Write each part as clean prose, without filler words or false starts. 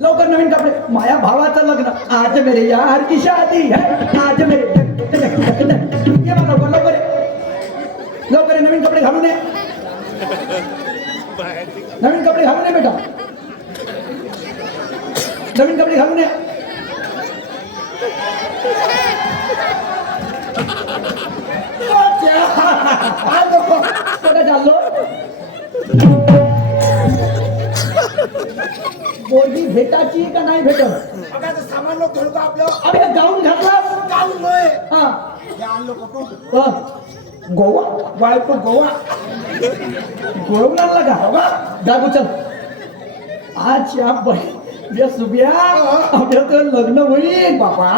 लवकर नवीन कपडे, माझ्या भावाचं लग्न, आज मेरे यार की शादी है, आज मेरे ये बा लवकर लवकर लवकर ये, नवीन कपडे घालून ये, नवीन कपडे घालून ये बेटा, नवीन कपडे घालून ये. चाललो बोलली भेटाची का नाही भेटत? सामान लोक घेऊ का आपलं? अबे गाऊन घातला, गाऊन नव्हे. हा हे आणलो कुठून? गोवा बायको गोवा. गोळून आणला का? जागू चल, आज या बाई सुबिया आपल्या तर लग्न होईल बाबा.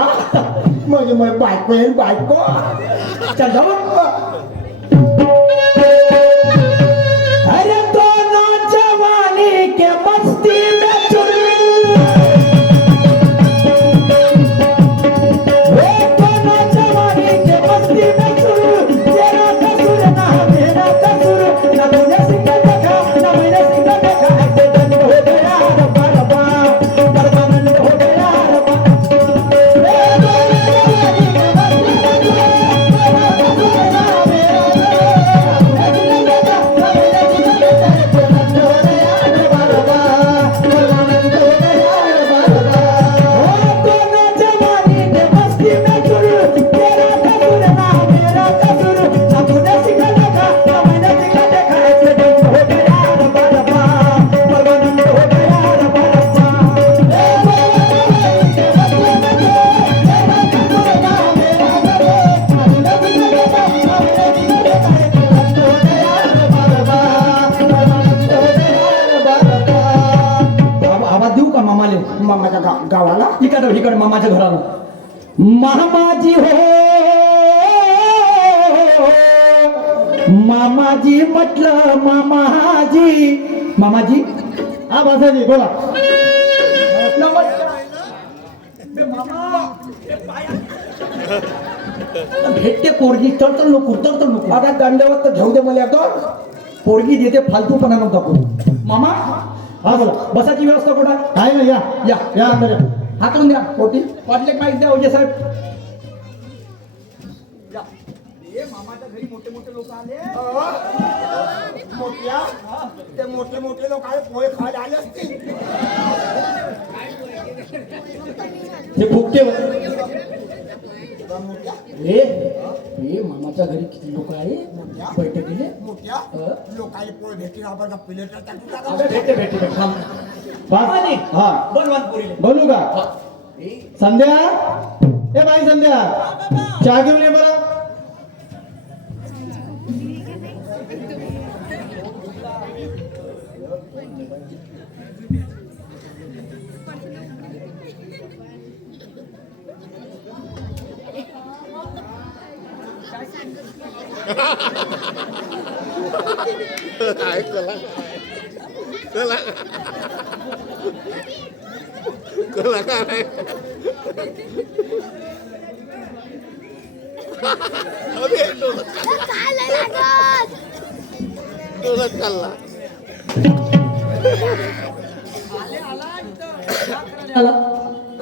म्हणजे मग बायको येईल बायको. चल जाऊ. अरे दोनों जवानी के मस्ती में चुर, दोनों जवानी के मस्ती में चुर, तेरा कसूर ना मेरा कसूर, ना तूने सिक्का देखा ना मैंने सिक्का देखा, एक्सीडेंट हो गया रब्बा रब्बा, परमानेंट हो गया रब्बा. मामाच्या गावाला इकडे मामाच्या घराला. मामाजी हो मामाजी म्हटलं, मामाजी मामाजी. हा बाजाजी बोला. भेटते पोरगी तर नको आता दंडवत तर घेऊ दे मला. तो पोरगी देते फालतूपणा नको दाखवू. मामा हा बोला. बसाची व्यवस्था कुठं आहे? ना या या या अंदर हातून द्या. पोटी वाटले माहिती द्या ओजे साहेब. मामाच्या घरी मोठे मोठे लोक आले. मोठ्या ते मोठे मोठे लोक आले, पोहे खायला आले असतील. ते फुकटे हे मामाच्या घरी किती लोक आहे बैठकीले. मोठ्या लोकांनी पोहे भेटतील. आपण प्लेट भेटते बोलू का? संध्या ए बाई संध्या, चहा घेऊन ये बरं.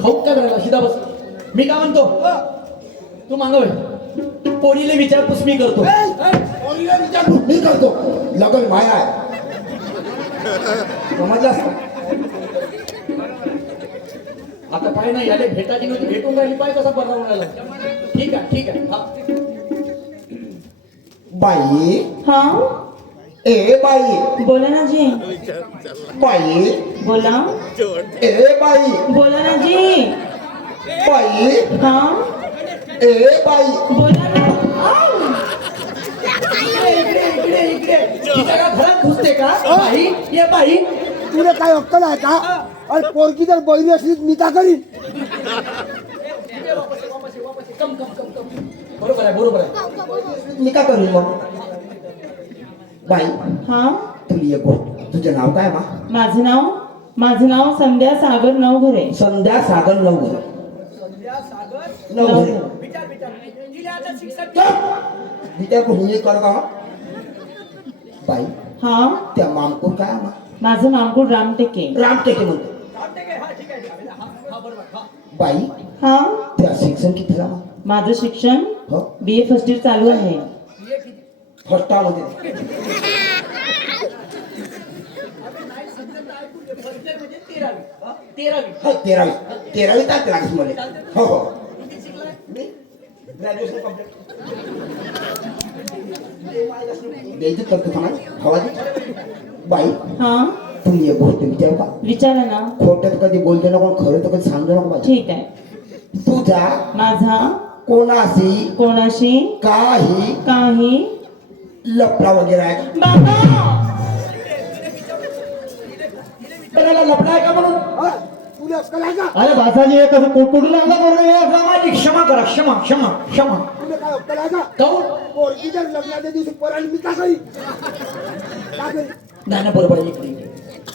खाऊ काय करायला शिदा बस. मी काय म्हणतो, तू मागव पोरीले विचारपूस मी करतो. मी करतो. लगन माया आहे. समजला आता पाय नाही याले भेटायची नव्हती, भेटून राहिली. पाय कसा बनवून राहिला. ठीक आहे हा. बाई. हा ए बाई बोला ना जी. बाई बोला. ए बाई बोला ना जी. बाई. हा ए बाई बोला ना. इकडे घरात घुसते का बाई? ये बाई, तुला काय अक्कल आहे का? अरे पोरगी जर बैरी असली मी का करीन? बरोबर आहे. मी का करीन मग? बाई हा तुला एक गोष्ट, तुझं नाव काय मा? माझं नाव संध्या सागर नवघरे. संध्या सागर नवघरे. नवघरे विचार कुठून कर का बाई? हा त्या मामपूर काय मा? माझं नामपूर रामटेके. रामटेके म्हणतो. बाई हा त्या शिक्षण किती झालं माझं शिक्षण हो BA फर्स्ट इयर चालू आहे. फस्टामध्ये हो 13वी तास क्लास मध्ये हो हो मी ग्रॅज्युएशन कम्प्लीट द्यायचं करतो थांबा हवाजी बाई हा तुम्ही एक गोष्ट विचार का विचारा ना. खोटं तर कधी बोलतो नको खरं तर कधी सांगतो नको बाई. ठीक आहे. तुझा माझा कोणाशी कोणाशी काही काही लफडा वगैरे आहे बाबा त्याला लपडा आहे का म्हणून तुला अक्कल आहे का अरे भासाजी हे कसं कुठून आणला बरोबर हे माझी क्षमा करा क्षमा क्षमा क्षमा तुला काय अक्कल आहे का काऊन पोरगीच्या लग्नाच्या दिवशी पोराला मी का करी का करी नाही ना बरोबर आहे इकडे.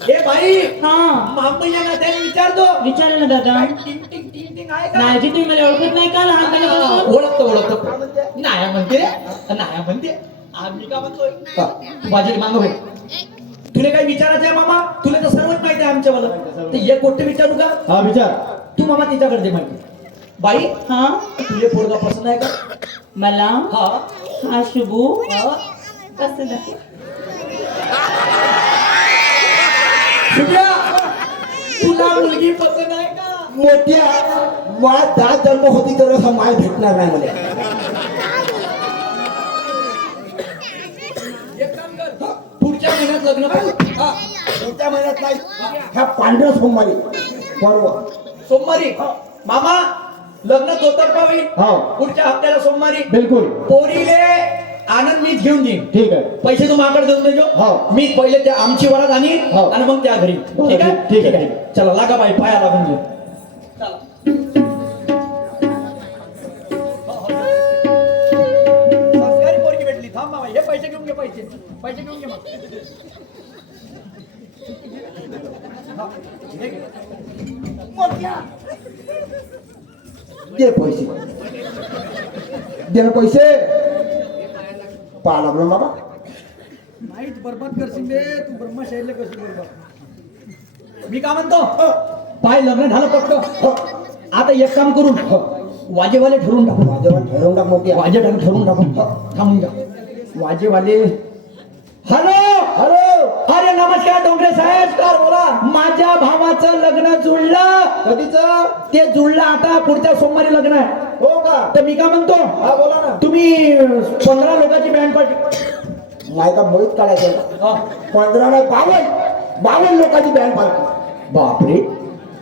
ए बाई हा मामय्या ना त्याने विचारतो विचारा ना दादा. टिंग टिंग टिंग टिंग आहे का नाही जी तुम्ही मला ओळखत नाही का लहानपणापासून. ओळखतो नाही म्हणते नाही म्हणते आम्ही का म्हणतोय माझी मागं होय तुला काही विचारायचं आहे मामा तुला तर सर्वच माहिती आहे आमच्या मला तर एक गोष्ट विचारू का हा विचार तू मामा तिच्याकडे दे माहिती बाई हा तुझे पोरगा पसंत आहे का मला हा हा शुभू हा कसं दाखव. शुभ्या तुला मुलगी पसंत आहे का मोठ्या मला 10 जन्म होती तर असं माल भेटणार नाही मला एक काम कर पुढच्या महिन्यात लग्न पाहिजे हा पुढच्या महिन्यात नाही ह्या पांढऱ्या सोमवारी परवा सोमवारी मामा लग्न चौतर्फा होईल पुढच्या हप्त्याला सोमवारी बिलकुल पोरीले आनंद मीच घेऊन देईन ठीक आहे पैसे तू माकडे देऊन देजो हो. मी पहिले त्या आमची वरात आणि हो. आणि मग त्या घरी ठीक आहे ठीक आहे. चला लागा बाई पाया लागून घे चला संस्कारी पोरगी भेटली थांब मामा हे पैसे घेऊन घे पैसे पैसे घेऊन घे मग हा, हे घे. दे पैसे दे ना पैसे पाहा लागलो बाबा नाहीच बरबाद करशील बे तू ब्रह्मा शैल्य कशी बरबाद मी काय म्हणतो पाय लग्न झालं पक्क आता एक काम करून वाजेवाले ठरवून टाकू जेवण ठरवून टाक मोठी वाजे ठरवून टाकू थांबून जा वाजेवाले हॅलो हॅलो अरे नमस्कार डोंगरे साहेब कार बोला माझ्या भावाचं लग्न जुळलं कधीच ते जुळलं आता पुढच्या सोमवारी लग्न आहे हो का तर मी काय म्हणतो हा बोला ना तुम्ही 15 लोकांची बँड पार्टी नाही का मुळीच काढायचं 15 नाही 52 लोकांची बँड पार्टी बापरे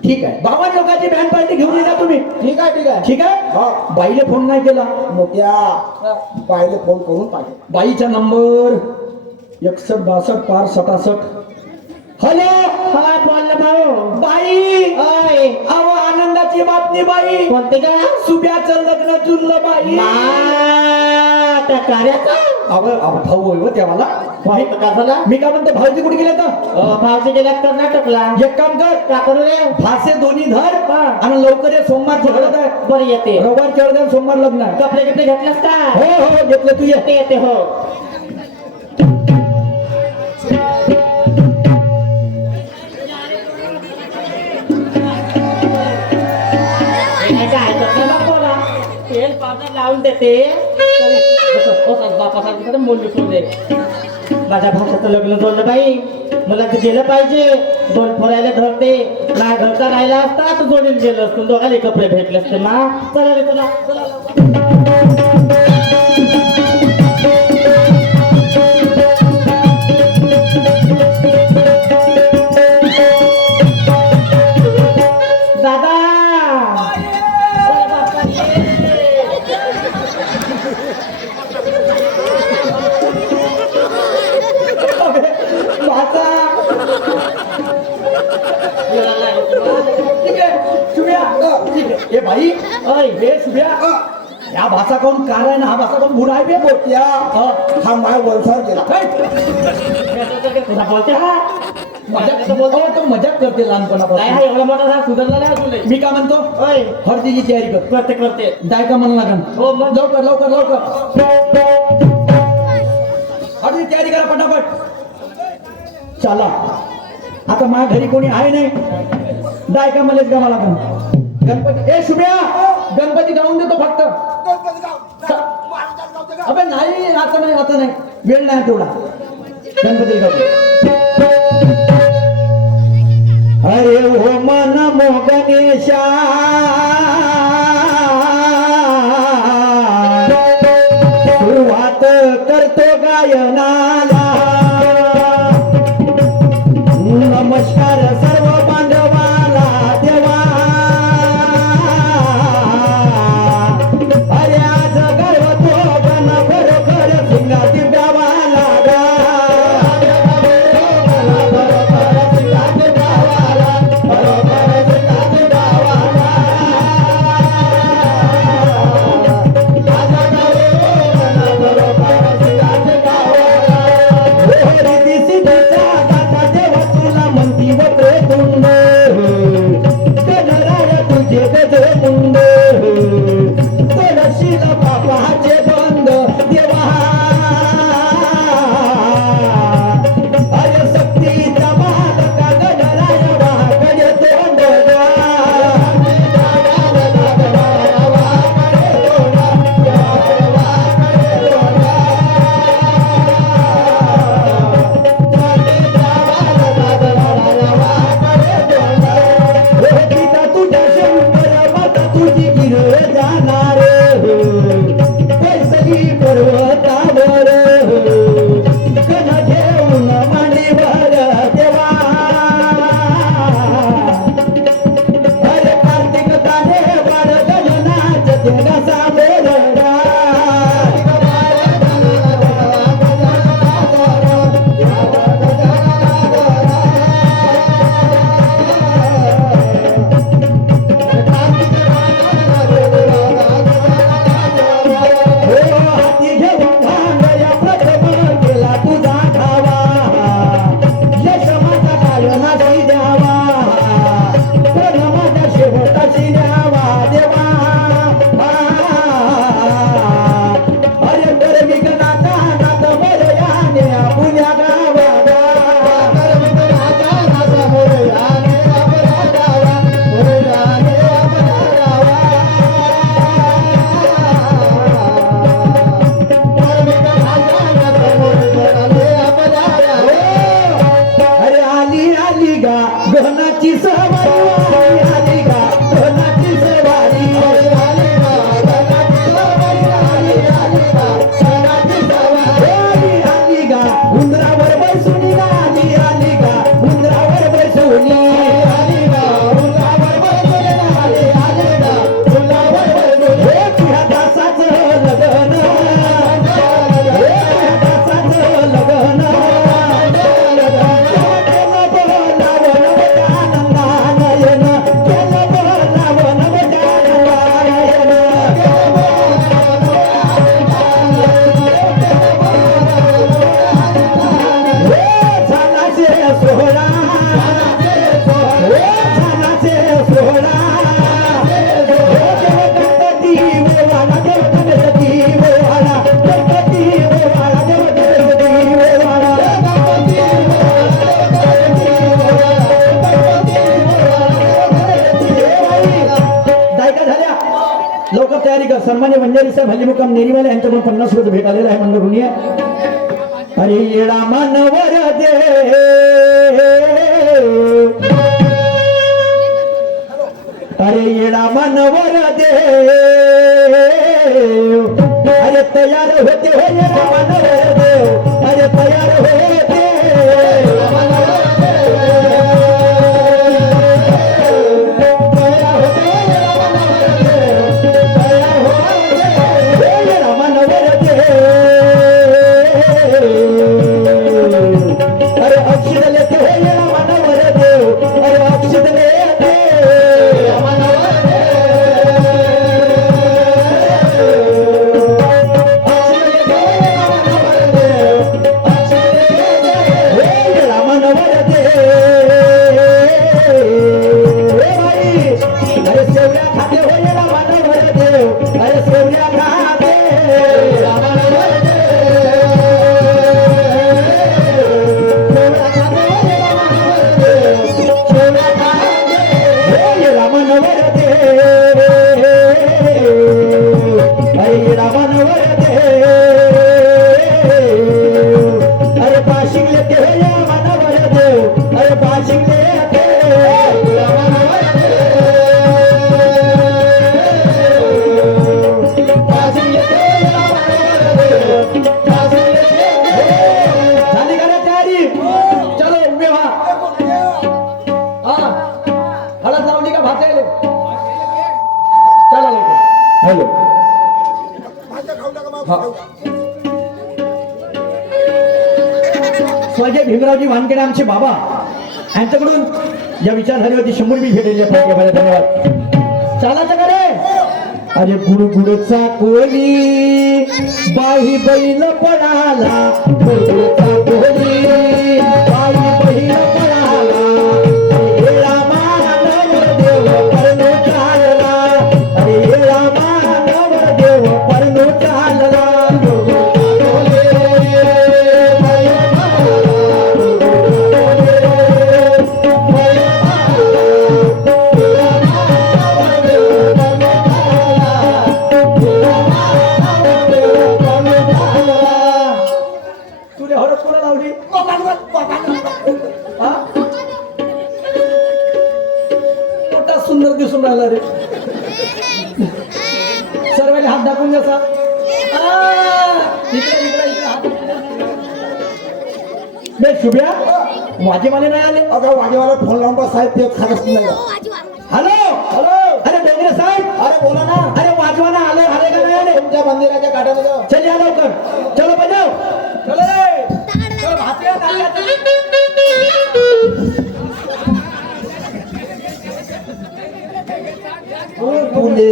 ठीक आहे 52 लोकांची बँड पार्टी घेऊन येता तुम्ही ठीक आहे ठीक आहे ठीक आहे हा बाईले फोन नाही केला मोठ्या पाहिले फोन करून पाहिजे बाईचा नंबर 61 62 हॅलो हा बोल ना भाऊ. बाई ओय अहो आनंदाची बातमी बाई कोणते का सुब्याचं लग्न जुळलं बाई त्या कार्याचा अहो भाऊ होय हो तेव्हाला भाऊ का झाला. मी काय म्हणतो भाऊजी कुठे गेले तर भावची गेल्या कर्नाटकला. एक काम कर का करू रे फासे दोन्ही धर हा. आणि लवकर ये सोमवारची हळद आहे बरं येते. रविवारची हळद आहे सोमवार लग्न आहे कपडे कपडे घेतलास का हो हो घेतलं तू ये येते येते हो. हे काय ऐकत नाही बा पोरा. तेल पावडर लावून देते बापासारखं मूल विसरून दे. माझ्या भाषेचं लग्न जोडलं बाई मला ते गेलं पाहिजे 2 फोरायला धरते नाही घरचा राहिला असता तर जोडून गेलं असतं दोघांनी कपडे भेटले असते ना चला रे तुला चला दादा ठीक आहे शुभ्या ठीक आहे ए भाई ओय हे शुभ्या या भाषा कोण कार आहे ना हा भाषा कोण बुडा आहे बे मोठ्या हा माय वंशावर गेला तुला बोलते हा मजाक बोलतो तो मजाक करते नाही लहानपणापासून हा एवढा मोठा झाला सुधारला नाही अजून मी काय म्हणतो ओय हळदीची तयारी कर करते करते जाय का म्हणा लागन हो मग लवकर लवकर लवकर हळदी तयारी करा पटापट चला आता माझ्या घरी कोणी आहे नाही जाय का मलाच गावा लागन गणपती ए शुभ्या गणपती गाऊन देतो फक्त गणपती गाव महाराजांचं गावचं गाव. अबे नाही आता नाही वेळ नाही तेवढा गणपती गाऊ अरे हो मन मोगणेशा सुरुवात करतो गायनाला नमस्कार सर्व बांधवाला देवा अरे आज गर्वतो गण खरोखर सिंगाती गावाला सन्मान्य बंजारी साहेब हल्ली मुकाम नेरीवाले यांच्याकडून 50 रुपये भेट आलेला आहे मंडळून अरे येडा मनवर दे अरे येडा मनवर दे अरे तयार होते हो येडा मनवर देव अरे तयार होते हळद लावली का भात यायले चला लवकर हॅलो स्वर्गीय भीमरावजी वानखेडे आमचे बाबा यांच्याकडून या विचारधारेवरती 100 रुपये भेटलेले आहेत. बरं, धन्यवाद. चालायचं का रे? अरे गुडगुडचा कोली बाई बैल पडाला गुडगुडचा कोली बाई बैल पडाला हे रामा नवरदेव परनो चालला अरे हे रामा नवरदेव परनो चालला तुझ्या हळद कोणा लावली हा? मोठा सुंदर दिसून राहिला रे सर्वांनी हात दाखवून द्याचा बे शुभ्या वाजेवाले नाही आले अगं वाजेवाला फोन लावून बा साहेब ते खातच नाही हॅलो हॅलो अरे डोंगरे साहेब अरे बोला ना अरे वाजवाना आले आले का नाही आले तुमच्या मंदिराच्या काठाने जाऊ चल या लवकर चलो बजाव चलो रे चल भातिया तुले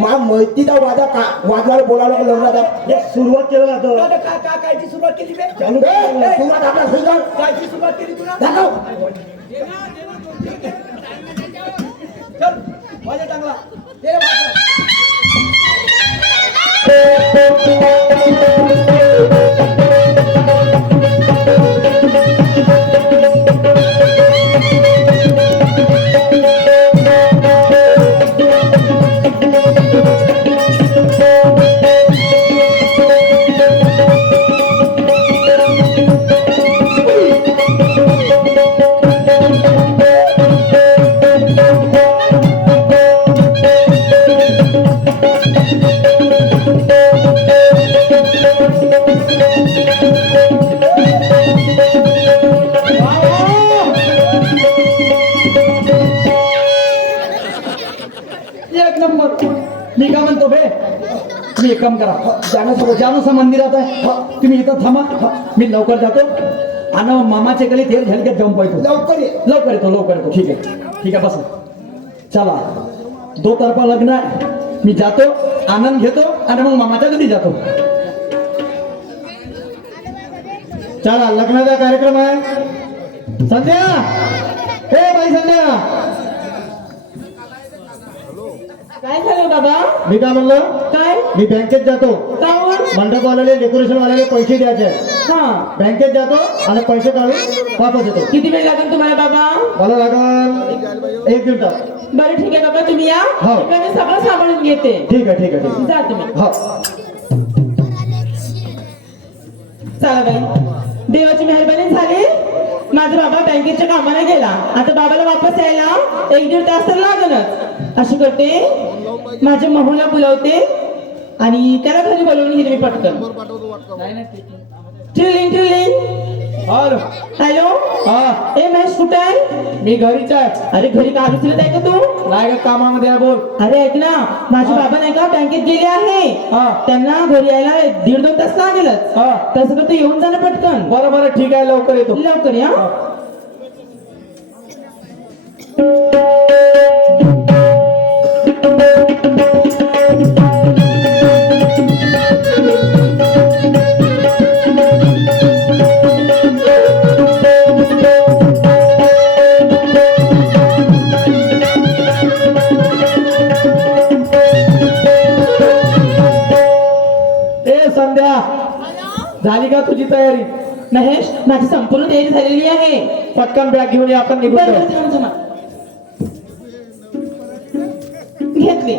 मा मैतीचा वाजवायला बोलावलं का लग्नाचा सुरुवात केलं जातं कायची सुरुवात केली बे चालू सुरुवात आपला सुरुवात कायची सुरुवात केली तुला दाखव चल वाजा चांगला दे रे वाजा. एक नंबर मी काय म्हणतो बे मी एक काम करा जानोसा मंदिरात आहे तुम्ही इथं थांबा मी लवकर जातो आणि मामाच्या गली तेल झलक्यात जाऊन पाहतो लवकर येतो ठीक आहे बस चला 2 तर्फा लग्न आहे मी जातो आनंद घेतो आणि मग मामाच्या घरी जातो चला लग्नाचा कार्यक्रम आहे संध्या हे बाई संध्या काय झालं बाबा? मी काय म्हणलं काय मी बँकेत जातो कावर? मंडपवाल्याला डेकोरेशन वाल्याला पैसे द्यायचे हा बँकेत जातो आणि पैसे काढून वापस येतो किती वेळ लागेल तुम्हाला बाबा? मला लागल 1 मिनिट बरं ठीक आहे बाबा तुम्ही या हो. इकडे मी सगळं सांभाळून घेते ठीक आहे जा तुम्ही हो चला बाई देवाची मेहरबानी झाली माझा बाबा बँकेच्या कामाला गेला आता बाबाला वापस यायला 1-1.5 तास तर लागलच अशी करते माझ्या महूला बोलवते आणि त्याला घरी बोलवून घेते मी पटकन ट्रिलिंग हॅलो हा ए महेश कुठे आहे? मी घरीच आहे अरे घरी का विसरत आहे का तू? नाही का कामामध्ये आहे बोल अरे ऐक ना माझे बाबा नाही का बँकेत गेले आहे हा त्यांना घरी यायला 1.5-2 तास लागेलच हा तसं तर तू येऊन जा ना पटकन बरं ठीक आहे लवकर येतो लवकर या संध्या झाली का तुझी तयारी? महेश माझी संपूर्ण तयारी झालेली आहे पटकन बॅग घेऊन ये आपण निघून बरं, जाऊ. बरं, थांब, थांब. घेतली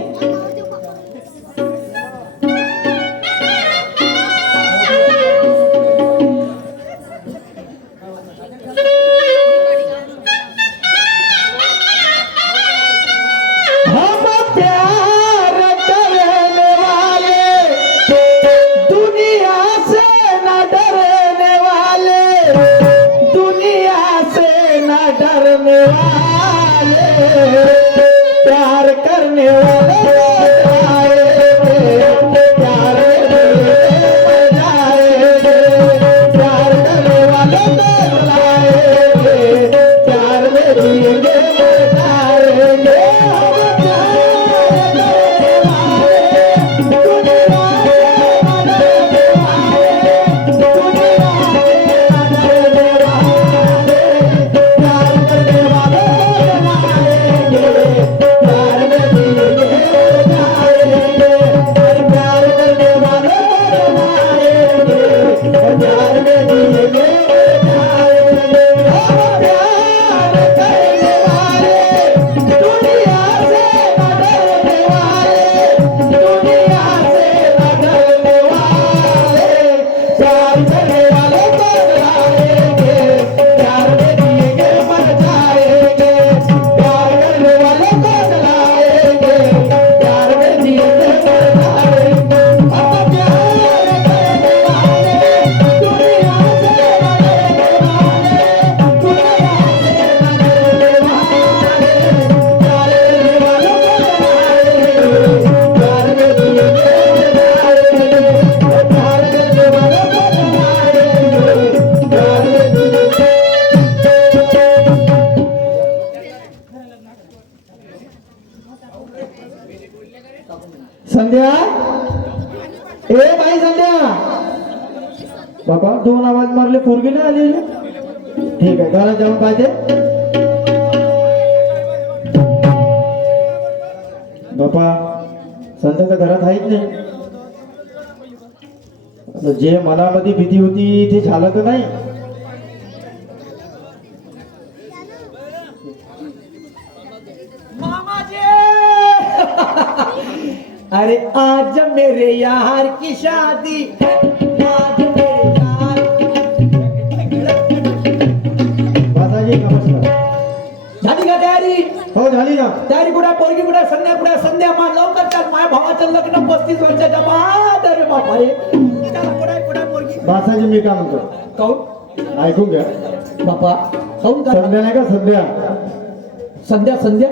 हम प्यार करने वाले दुनिया से न डरने वाले दुनिया से न डरने वाले करने वाले प्यार में दिए जाएंगे, प्यार करने वाले प्यार में दिए जाएंगे। संध्या, ए बाई संध्या, बाबा दोन आवाज मारले पोरगी नाही आली. ठीक आहे, घरात जाऊन पाहिजे. बाबा संध्या तर घरात आहेच नाही. आता जे मनामध्ये भीती होती ते झालं तर नाही. अरे आज मेरे यार की शादी, आज मेरे यार. बाबाजी नमस्कार. झाली का तयारी? हो झाली ना. तयारी कुठे? पोरगी कुठे? संध्या कुठे? संध्या मा लवकर चाल. माझ्या भावाचं लग्न 35 वर्षाच्या बाद. अरे बापा रे. कुठे कुठे पोरगी? बाबाजी मी काय म्हणतो? काऊन? ऐकून घ्या बापा. काऊन? संध्या नाही का? संध्या संध्या संध्या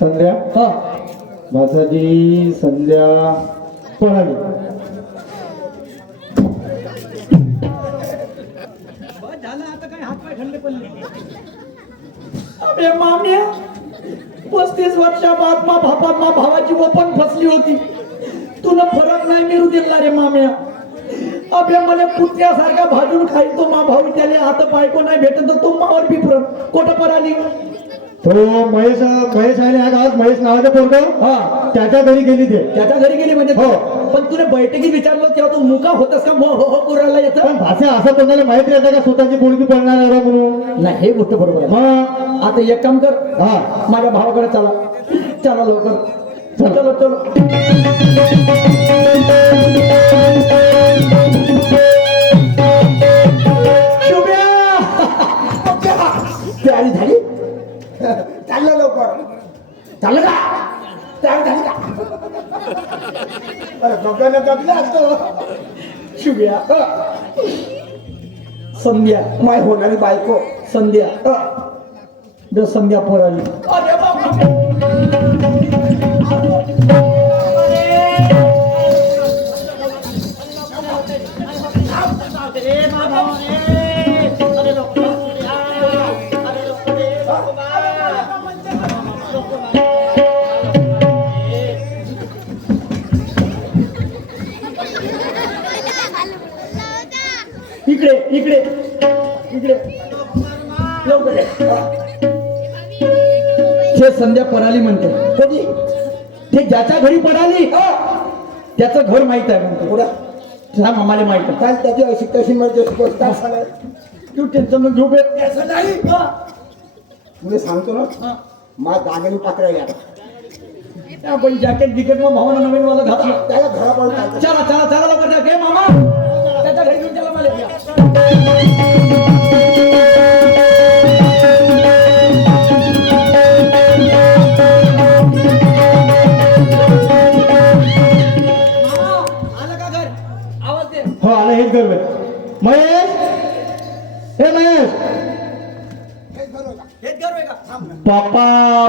संध्या हा भासाजी संध्या पळाली. झालं आता काय हातपाय थंड पडले. अबे माम्या 35 वर्षाबाद मा बापात मा भावाची ओपन फसली होती. तुला फरक नाही मिळू दिला रे माम्या. अबे मला पुत्र्यासारखा भाजून खाईल तो मा भाऊ. त्याला आता बायको नाही भेटत तर तो मावर बिफर कोट पराली. तो महेश आहे ना गावात. महेश नावाचा पोरगा हा त्याच्या घरी गेली. ते त्याच्या घरी गेली म्हणजे हो. पण तुला बैठकीत विचारलं तेव्हा तू मुका होतास का? हो हो कुराला येतं. पण भाषा असं कोणाला माहिती आहे का स्वतःची पोरगी पडणार आहे म्हणून? नाही, हे गोष्ट बरोबर आहे. मग आता एक काम कर. हा माझ्या भावाकडे चला. चला लवकर. चलो चलो. तयारी झाली? चाललं लवकर. चाललं का? तयार झाली का? अरे दोघांना जगलं असतो. शुभ्या संध्या माय होणारी बायको संध्या द संध्या पोराली. अरे बाबा इकडे इकडे इकडे लवकर ये. ते संध्या पडाली म्हणते. कधी? ते ज्याच्या घरी पडाली त्याचं घर माहित आहे म्हणते. पुढं हा मामाला माहित आहे. काल त्याची अशी तशी म्हणजे तू टेन्शन न घेऊ. नाही तुला सांगतो ना मा दागेली पात्र आपण जॅकेट बिकेट मग भावाला नवीन वाला घातलं. त्याला घरापर्यंत चला चला चला लवकर जा. घे मामा त्याच्या घरी घेऊन चला मला. हो आलं. हेच घर महेश. हे महेश हेच घर होय का? पापा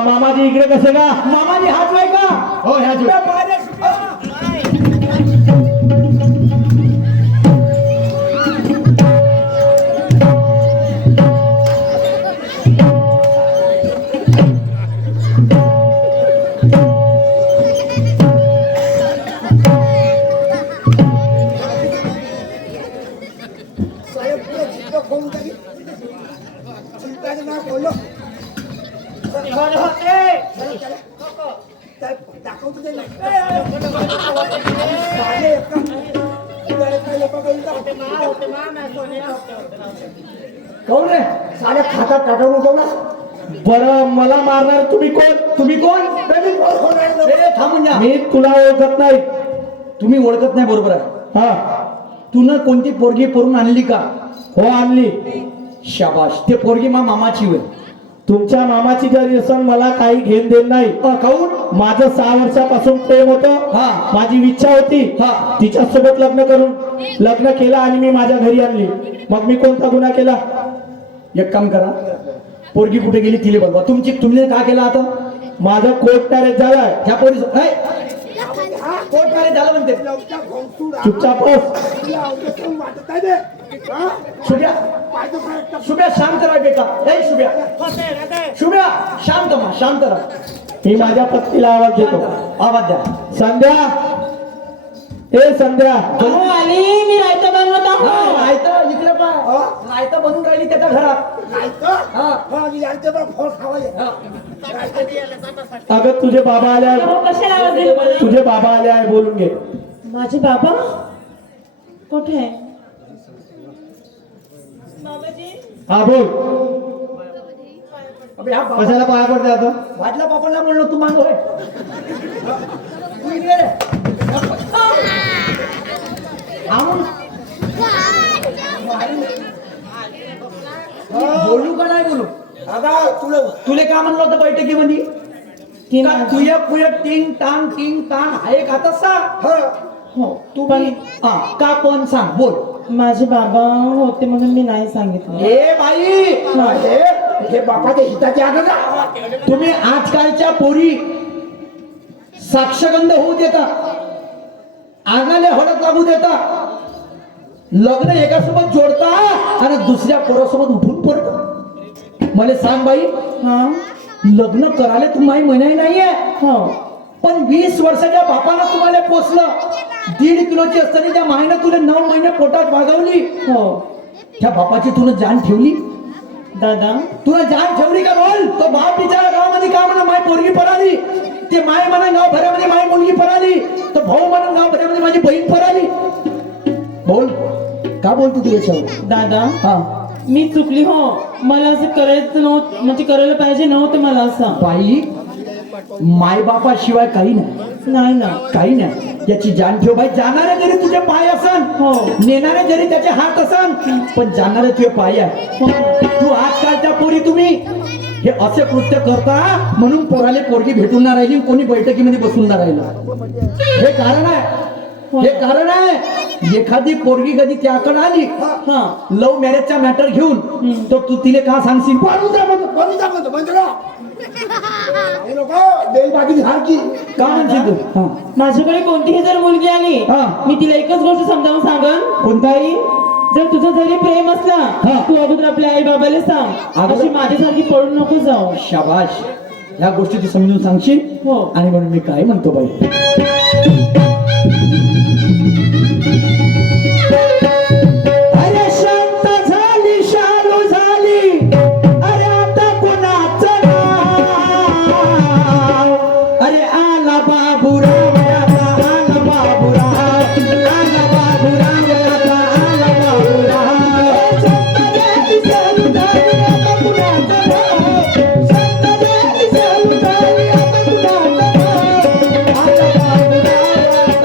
मामाजी इकडे कसे का? मामाजी हात वाय का? हो ह्या जो. साहेब तुला चित्र खोलून टाकी. चिंताचं नाव बोललो. दाखवतो ते नाही. साले एका. तुला एका लोकं बघितलं. कोण रे? साल्या खातात टाटवून उठवला. बरं मला मारणार तुम्ही कोण? तुम्ही कोण? नवीन कोण होणार? ए, थांबून जा. मी तुला ओळखत नाही. तुम्ही ओळखत नाही बरोबर आहे. हा तू न कोणती पोरगी परून आणली का? हो आणली. शाबाश. ते पोरगी मामाची होय. तुमच्या मामाची जरी असन मला काही घेण देण नाही. काऊन? माझं 6 वर्षापासून प्रेम होतं. हा. माझी इच्छा होती हा. तिच्यासोबत लग्न केलं आणि मी माझ्या घरी आणली. मग मी कोणता गुन्हा केला? एक काम करा, पोरगी कुठे गेली तिले बोलवा. तुम्ही काय केलं आता? माझं कोर्ट मॅरेज झालाय. त्या पोरी कोर्ट मॅरेज झालं म्हणते. लवकर घोंगसूड आ. चुपचाप बस. तुला अवघड वाटत आहे ते. हा? शुभ्या पाहिजे काय? शुभ्या शांत राहा बेटा. ए शुभ्या शुभ्या शांत मा शांत राहा. मी माझ्या पत्नीला आवाज देतो. आवाज द्या. संध्या, ए संध्या. आली मी रायता बनवत आहोत. रायतं इकडे पाय. रायतं बनून राहिली त्याच्या घरात. राहायचं? हा. हा, मी यांचं पण फळ खावायचं. अगं तुझे बाबा आले आहे. अहो, कशाला आवाज दिला मला? तुझे बाबा आले आहे, बोलून घे. माझे बाबा कुठे आहे? बाबाजी हा बोल. अबे, हा बाबा- कशाला पाया पडते आता? वाजला बापाला म्हणलं तू मान होय. तू इकडे रे. थांबून. बोलू का नाही बोलू? दादा तुला तुले काय म्हणलं होतं बैठकीमध्ये? का तुया पुया टिंग टांग आहे का तसा? हो तू पण हा का कोण सांग बोल. माझे बाबा होते म्हणून मी नाही सांगितलं. ए बाई, हे बापाच्या हिताचे आग का? तुम्ही आजकालच्या पोरी साक्षगंध होऊ देता, अंगाने हळद लागू देता, लग्न एकासोबत जोडता आणि दुसऱ्या पोरासोबत उठून पडता. मला सांग बाई, हा लग्न करायला तुम्हाला म्हणाय नाहीये, हो पण 20 वर्षाच्या बापानं तुम्हाला पोचलं. 1.5 किलोची असताना त्या मायनं तुला 9 महिने पोटात वागवली. हो त्या बापाची तुला जाण ठेवली? दादा तुला जाण ठेवली का बोल? तो बाप बिचारा गावामध्ये का म्हणा माय पोरगी पळाली, ते माय म्हणा गाव भरामध्ये माय मुलगी पळाली, तो भाऊ म्हणा गाव भरामध्ये माझी बहीण पळाली. बोल का बोलतो तू याच्यावर? दादा हा मी चुकली. हो मला असं करायचं नव्हतं, म्हणजे करायला पाहिजे नव्हतं मला असं. बाई, माय बापाशिवाय काही नाही, नाही ना. काही नाही. याची जाण ठेव बाई. जाणारे जरी तुझे पाय असन, हो नेणारे जरी त्याचे हात असन, पण जाणारे तुझे पाय आहे. हो तू आजकालच्या पोरी तुम्ही हे असे कृत्य करता म्हणून पोराले पोरगी भेटून ना राहिली, कोणी बैठकीमध्ये बसून ना राहिलं. हे कारण आहे, हे कारण आहे. एखादी पोरगी कधी त्याकडे आली हा लव्ह मॅरेजचा मॅटर घेऊन, तर तू तिले का सांगशील? बनू द्या म्हणजे का? बेल बाकी सारखी का म्हणशील तू? हा. माझ्याकडे कोणतीही जर मुलगी आली हा. मी तिला एकच गोष्ट समजावून सांगन. कोणताही? जर तुझं जरी प्रेम असला हा. तू अगोदर आपल्या आई बाबाला सांग. अगोदर? अशी माझ्यासारखी पळून नको जाऊ. शाबाश. ह्या गोष्टी तू समजून सांगशील. हो. आणि म्हणून मी काय म्हणतो बाई, अरे शांत झाली, शालू झाली, अरे आता कुणाचं नाव? अरे आला बाबूराव, आता आला बाबूराव, आला बाबूराव, आता आला बाबूराव. शांत झाली, शालू झाली, आता कुणाचं नाव? शांत झाली, शालू झाली, आता कुणाचं नाव? आला बाबूराव,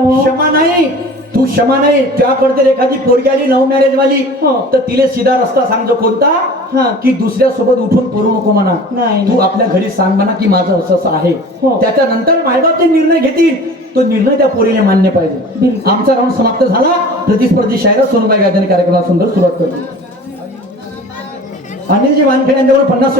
बरं हो क्षमा नाही, तू क्षमा नाही. त्याकडे जर एखादी पोरगी आली नऊ मॅरेज वाली हो. तर तिला सीधा रस्ता सांगतो कोणता, हा. की दुसऱ्या सोबत उठून पडू नको म्हणा. नाही, तू नाही. आपल्या घरी सांग म्हणा की माझं असं असं आहे. हो. त्याच्यानंतर मायबाप जे निर्णय घेतील तो निर्णय त्या पोरीने मान्य पाहिजे. बिलकुल. आमचा राऊंड समाप्त झाला. प्रतिस्पर्धी शायरा सोनूबाई गायधनी कार्यक्रमाला सुंदर सुरुवात करतो. अनिलजी वानखेडे यांच्यावर 50